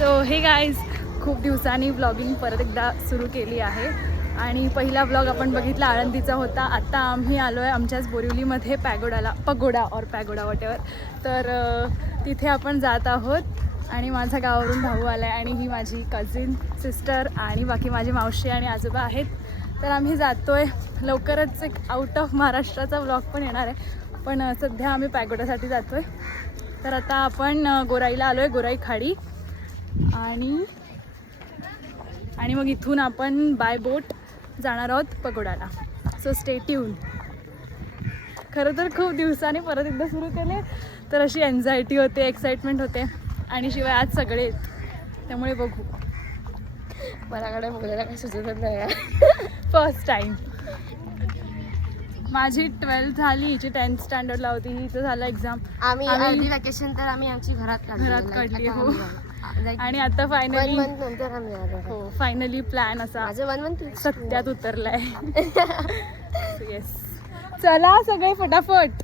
So हे guys, खूप दिवसांनी व्लॉगिंग परत एकदा सुरू केली आहे आणि पहिला व्लॉग आपण बघितला आळंदीचा होता. आत्ता आम्ही आलो आहे आमच्याच बोरिवलीमध्ये पगोडा वॉटेवर. तर तिथे आपण जात आहोत आणि माझा गावावरून भाऊ आला आहे आणि ही माझी कझिन सिस्टर आणि बाकी माझी मावशी आणि आजोबा आहेत. तर आम्ही जातो आहे. लवकरच एक आउट ऑफ महाराष्ट्राचा व्लॉग पण येणार आहे, पण सध्या आम्ही पॅगोडासाठी जातो आहे. तर आता आपण गोराईला आलो आहे, गोराई खाडी, आणि मग इथून आपण बाय बोट जाणार आहोत पगोडाला. So stay tune. खरं तर खूप दिवसांनी परत एकदा सुरू केले, तर अशी एन्झायटी होते, एक्साइटमेंट होते आणि शिवाय आज सगळे त्यामुळे बघू. मलाकडे बोलायला काही सुचत नाही. First time. माझी 12th झाली, हिची 10th स्टँडर्डला होती, हिचं झालं एक्झाम. आम्ही अर्धी वॅकेशन तर आम्ही आमची घरात काढली. हो. आणि आता फायनली नंतर आम्ही आलो. हो, फायनली प्लॅन असा माझं 1 month सत्यात उतरलाय. येस, चला सगळे फटाफट.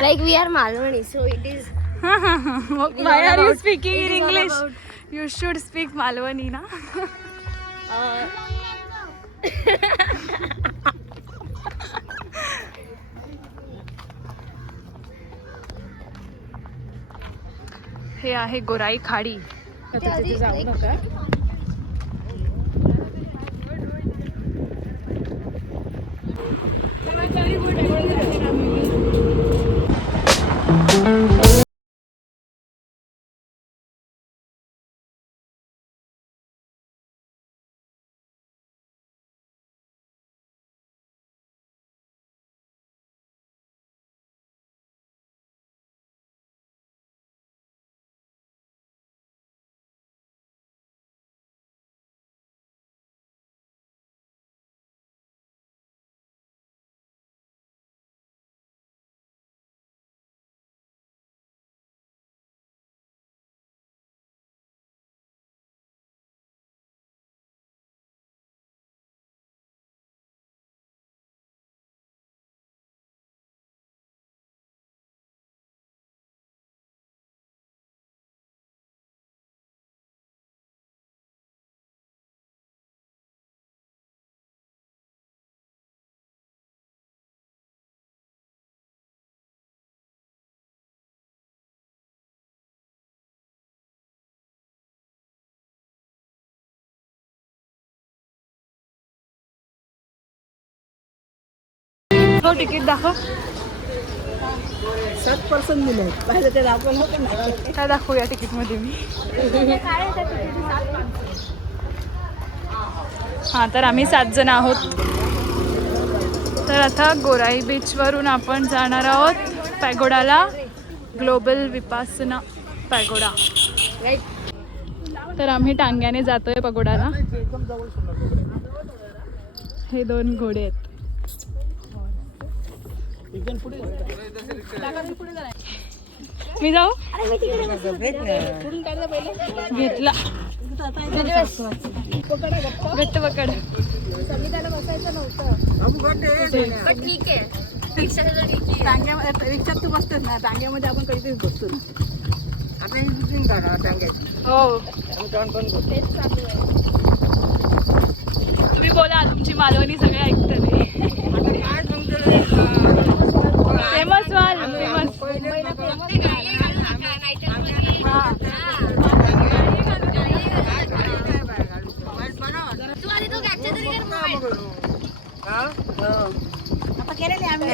Like we are Malvani, so it is. Why are you speaking in English? You should speak Malvani ना. हे आहे गोराई खाडी. तिथे जाऊ नका. हो, तिकीट दाखव. 7% दिले पाहिजे ते दाखवलं होतं ना. काय दाखवूया तिकीटमध्ये मी. हां, तर आम्ही 7 जण आहोत. तर आता गोराई बीचवरून आपण जाणार आहोत पॅगोडाला, ग्लोबल विपासना पॅगोडा. तर आम्ही टांग्याने जातोय पगोडाला. हे 2 घोडे आहेत. मी जाऊ घेतला. घट्ट पकड. ठीक आहे. रिक्षात तू बसतेस ना, टांग्यामध्ये आपण कधीतरी बसतो ना. आपण बुकिंग करा टांग्याची. हो, तुम्ही बोला, तुमची मालवणी सगळे ऐकतले. फेमस वाल, फेमस. आता केलेले आम्ही.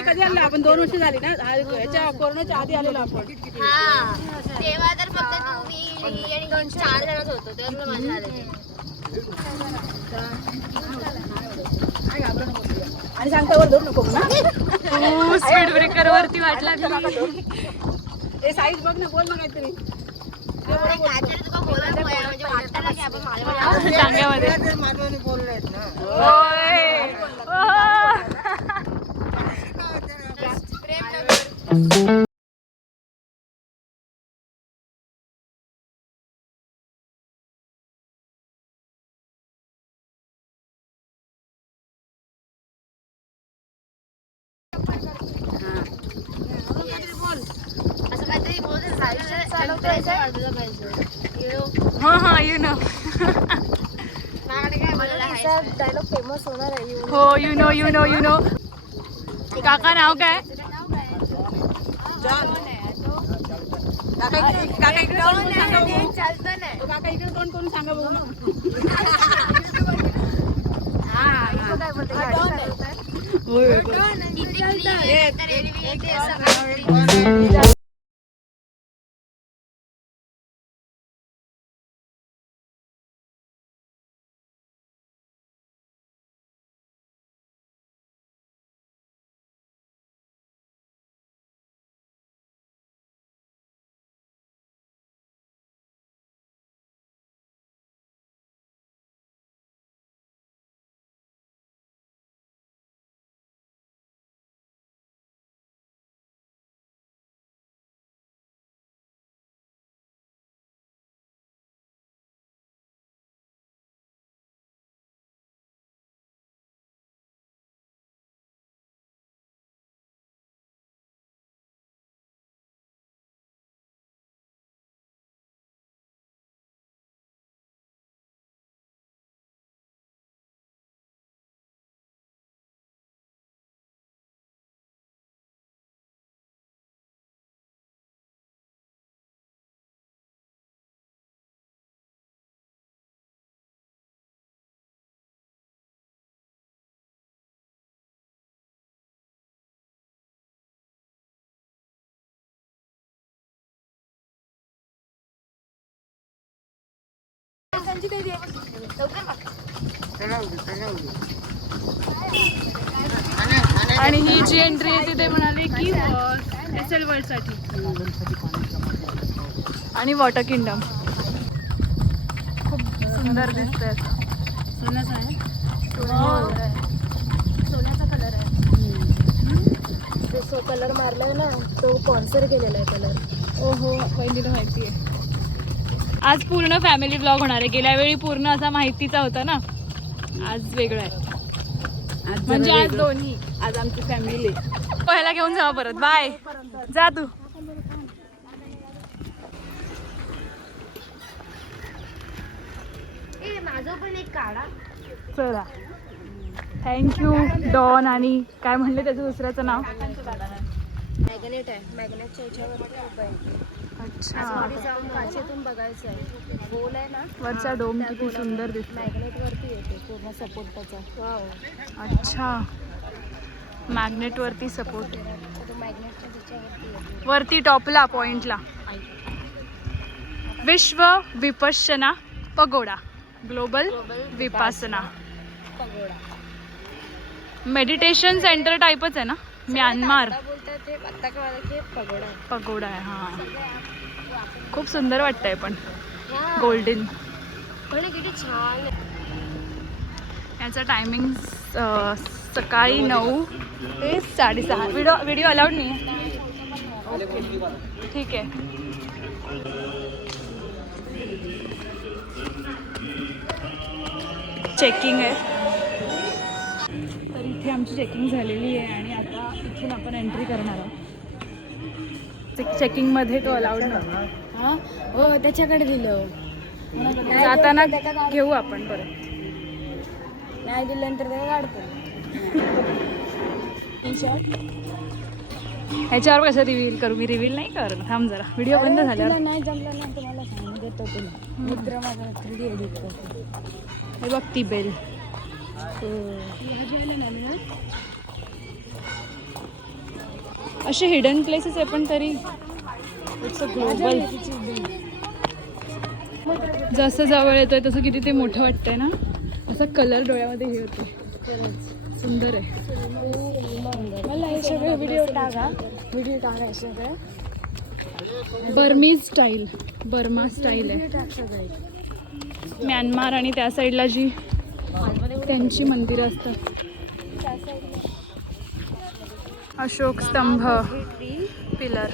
कधी आणलं आपण? 2 वर्ष झाली ना, याच्या कोरोनाच्या आधी आलेलो आपण. तेव्हा तर फक्त तुम्ही आणि 4 जणच होतो, तेव्हा मजा आली. आणि सांगता वर धरू नको ना. स्पीड ब्रेकर वरती वाटला. हे साईज बघ ना, बोल ना काहीतरी टांग्यामध्ये. उतरायचं बाजूला पाहिजे. हा हा यू नो माझ्याकडे काय बोलायला आहे? डायलॉग फेमस होणार आहे. हो you know you know you know. काका नाव काय? काका इकडे तोंड करून सांगा बघू. चालतं नाही. काका इकडे तोंड करून सांगा बघू. काय बोलते गाडी चालवताय? आणि ही जी एंट्री आहे ती ते म्हणाले की SL वर्ल्ड साठी आणि वॉटर किंगडम. खूप सुंदर दिसतंय. सोन्याचं आहे. सोन्याचा कलर आहे. तो कलर मारलाय ना, तो स्पॉन्सर केलेला आहे कलर. ओहो पहिलीला माहिती आहे. आज पूर्ण फॅमिली ब्लॉग होणार आहे. गेल्या वेळी पूर्ण असा माहितीचा होता ना, आज वेगळं आहे. म्हणजे आज दोन्ही. आज आमची फॅमिली. पहिला घेऊन जावा परत. बाय. जा तू. माझं पण एक काढा. चला थँक्यू डॉन. आणि काय म्हणले त्याचं दुसऱ्याचं नाव? मॅग्नेट आहे. मॅग्नेटच्या ह्याच्यावर उभं आहे. अच्छा. जाऊन काचेतून बघायचं आहे. गोल आहे ना, वरचा डोम किती सुंदर दिसतो. मॅग्नेट वरती येते पूर्ण सपोर्ट त्याचा. वाव. अच्छा मॅग्नेट वरती सपोर्ट. मॅग्नेटच्या त्याच्यावरती येते. वरती टॉपला पॉइंटला Vishwa Vipassana pagoda. Global Vipassana pagoda. Meditation centre टाईपच आहे ना. म्यानमार बोलतात ते आता कळालं की पगोडा आहे. पगोडा आहे. हा खूप सुंदर वाटतंय पण गोल्डन. पण किती छान आहे. याचा टायमिंग सकाळी 9 ते 6:30. व्हिडिओ अलाउड नाही आहे. ओके ठीक आहे. चेकिंग आहे. तर इथे आमची चेकिंग झालेली आहे आणि आता इथून आपण एंट्री करणार आहोत. चेकिंगमध्ये तो अलाउड नव्हता. हां हो त्याच्याकडे दिलं. जाताना घेऊ आपण परत. नाही दिल्यानंतर त्याला काढतो. ह्याच्यावर कसं रिव्हील करू? मी रिव्हील नाही करत. थांब जरा व्हिडिओ बंद झाल्यावर. नाही जमलं ना तुम्हाला सांगून देतो तुला. मित्र माझा 3D एडिट करतो. हे बघ ती बेल. असे हिडन प्लेसेस आहे पण तरी इट्स अ ग्लोबल. जसं जवळ येतोय तसं किती ते मोठं वाटतंय ना. असा कलर डोळ्यामध्ये हे होते. सुंदर आहे. मला हे सगळे व्हिडिओ टाका हे सगळं. Burmese style. बर्मा स्टाईल आहे. म्यानमार आणि त्या साईडला जी त्यांची मंदिरं असतात. अशोक स्तंभ पिलर.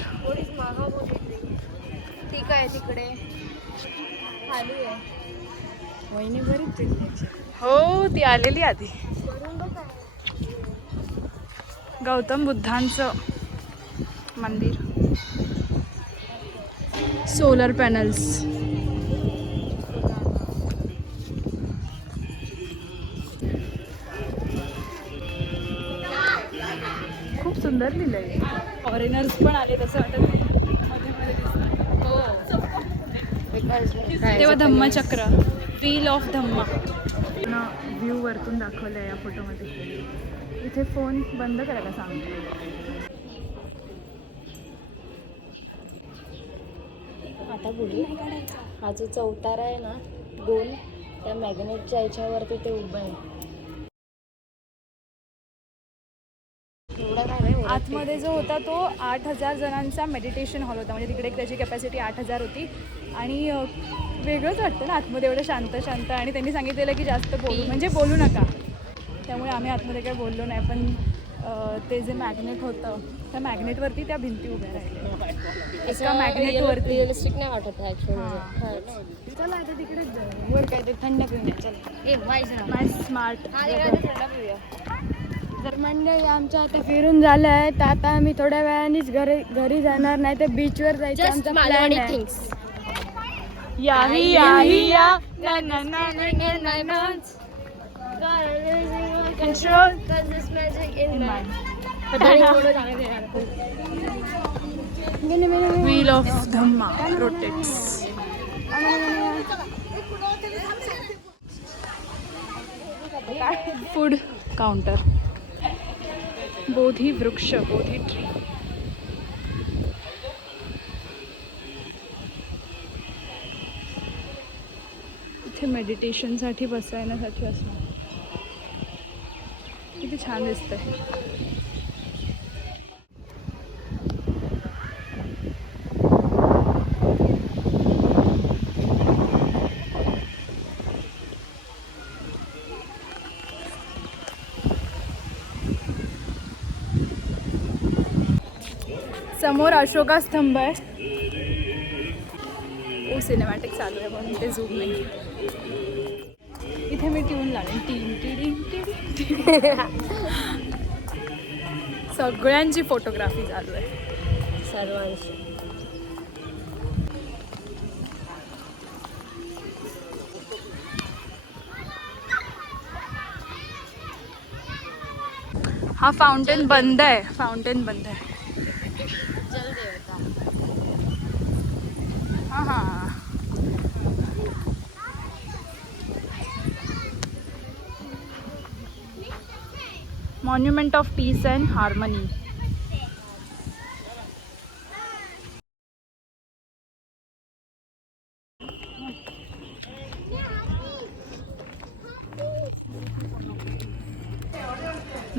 ठीक आहे तिकडे खाली आहे. वहिनी बरीच. हो ती आलेली आधी. गौतम बुद्धांचं मंदिर. Solar panels. खूप सुंदर लिहिलंय. फॉरेनर्स पण आले तसं वाटत नाही. मध्ये मध्ये दिसतंय. तेव्हा धम्मचक्र, व्हील ऑफ धम्मा ना व्ह्यू वरतून दाखवलं आहे या फोटोमध्ये. इथे फोन बंद करायला सांगतो. आता बोलू. हा जो चौतारा आहे ना गोल, त्या मॅग्नेटच्या याच्यावरती ते उभं आहे. आतमध्ये जो होता तो 8,000 जणांचा मेडिटेशन हॉल होता. म्हणजे तिकडे त्याची कॅपॅसिटी 8,000 होती. आणि वेगळंच वाटतं ना आतमध्ये एवढं शांत शांत. आणि त्यांनी सांगितलेलं की जास्त बोलू नका. त्यामुळे आम्ही आतमध्ये काही बोललो नाही. पण ते जे मॅग्नेट होतं त्या मॅग्नेटवरती त्या भिंती उभ्या राहिल्या. एका मॅग्नेटवरती रिअलिस्टिक नाही वाटत ॲक्च्युअली. चला आता तिकडे जाऊ. वर काहीतरी थंड पिऊया. चला माय स्मार्ट. तर मंडळी आमचं आता फिरून झालं आहे. तर आता आम्ही थोड्या वेळानेच घरी जाणार. नाही तर बीचवर जायचं आमचा प्लॅन आहे. याही याही या ना ना ना ना ना control wheel of Dhamma rotates. Food counter. Bodhi वृक्ष, बोधी ट्री. इथे मेडिटेशनसाठी बसण्यासाठी असणार. किती छान दिसतंय. समोर अशोका स्तंभ आहे. ओ सिनेमॅटिक चालू आहे म्हणून ते झूम नाही. इथे मी ट्यून लावेन. सगळ्यांची फोटोग्राफी चालू आहे. सर्वांशी. हा फाउंटेन बंद आहे. फाउंटेन बंद आहे. हां हां. Monument of peace and harmony.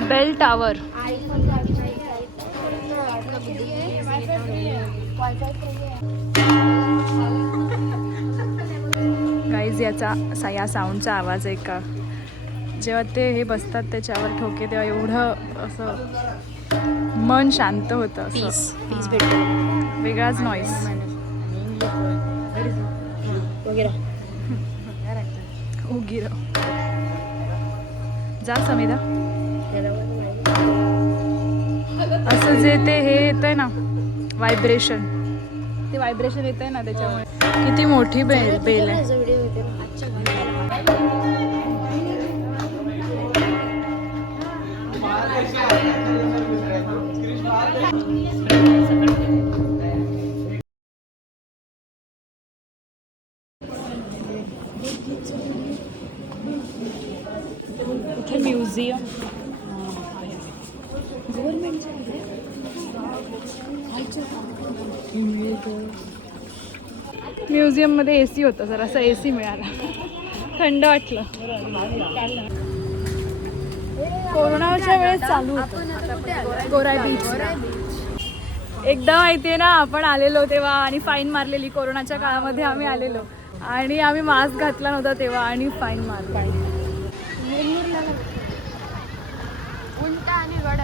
Bell tower. Guys या साऊंडचा आवाज आहे का? जेव्हा ते हे बसतात त्याच्यावर ठोके तेव्हा एवढं असं मन शांत होतं. पीस भेटतो. वेगळाच नॉईस वगैरे. उगिर. जा समिधा. असं जे ते हे येतंय ना व्हायब्रेशन, ते व्हायब्रेशन येतंय ना त्याच्यामुळे. किती मोठी बेल आहे. इथे म्युझियम. म्युझियममध्ये AC होतं. जरासा AC मिळाला. थंड वाटलं. कोरोनाच्या वेळेस चालू होतं गोराई बीच. एकदा माहिती आहे ना आपण आलेलो तेव्हा आणि फाईन मारलेली. कोरोनाच्या काळामध्ये आम्ही आलेलो आणि आम्ही मास्क घातला नव्हता तेव्हा आणि फाईन मारली. उंटा आणि गड.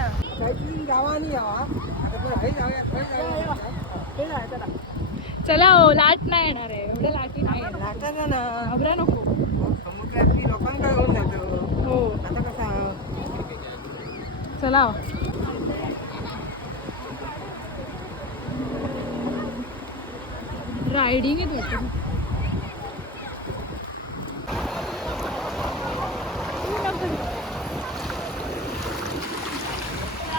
चला हो, लाट नाही येणार आहे. एवढं लाटी नाही येणार. घाबरा नको. लोकांकडे होऊन जातो. हो आता कसा चला. रायडिंग आहे तू.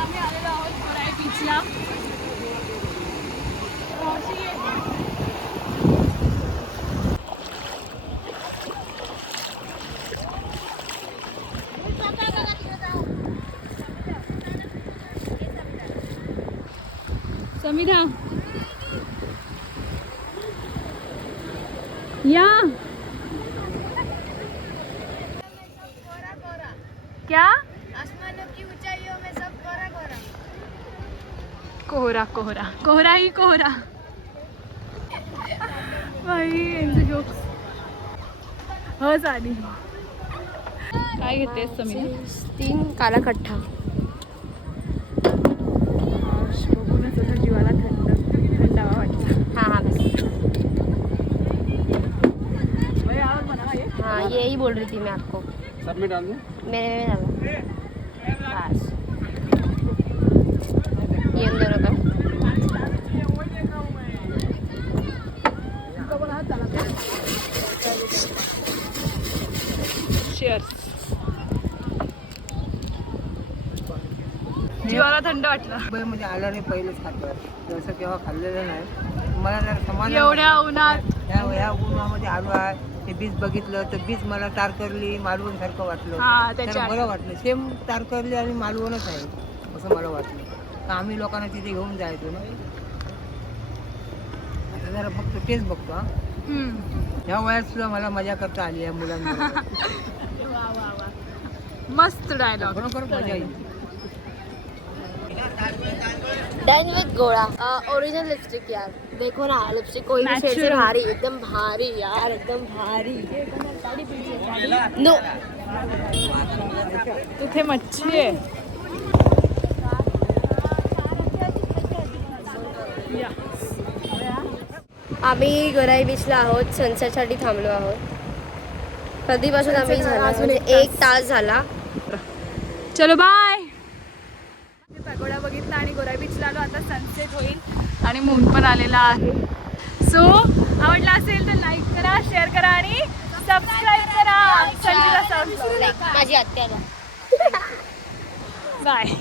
आम्ही आलेलो आहोत गोराई बीचला. समीरा या क्या आसमानों की ऊंचाइयों में सब कोहरा कोहरा. कोहरा कोहरा कोहरा ही कोहरा. बाई यांचे जोक्स. हो चालेल. काय घेतेस समीरा? 3 काला कट्टा. बघूनच असं जीवाला थंडावा वाटतं. हाँ बस. बाई, आवाज म्हणा ये. हाँ यही बोल रही थी मैं आपको. सब में डाल दूँ? मेरे में डालो बस. ये इन दोनों का. Cheers. जीवाला थंड वाटलं. मुंबईमध्ये आलं नाही पहिलेच खातो जसं केव्हा खाल्लेलं नाही. मला जर समाधान एवढ्या उन्हात ह्या उन्हामध्ये आलो आहे ते बीच बघितलं तर बीच मला तारकर्ली मालवण सारखं वाटलं. हा, तर त्याच्या बरं वाटलं. सेम तारकर्ली आणि मालवणच आहे असं मला वाटलं. तर आम्ही लोकांना तिथे घेऊन जायचो ना. आता जरा फक्त तेच बघतो हा. ह्या वयात सुद्धा मला मजा करता आली या मुलांबरोबर. वा वा वा. मस्त डायलॉग. खरोखर मजा येईल. डन विद गोड़ा. ओरिजिनल लिपस्टिक यार. देखो ना लिपस्टिक कोई भी शेड से Natural. भारी. एकदम भारी यार. एकदम भारी. नो. तिथे मच्छी आहे. या. आम्ही गोराई बीचला आहोत. सनसेटसाठी थांबलो आहोत. कधीपासून आम्ही झाला म्हणजे 1 तास झाला. चलो बाय. पॅगोडा बघितला आणि गोराई बीचला आलो. आता सनसेट होईल आणि मून पण आलेला आहे. सो आवडला असेल तर लाईक करा, शेअर करा आणि सबस्क्राईब करा. संजीला सबस्क्राईब. माझी आत्या. बाय.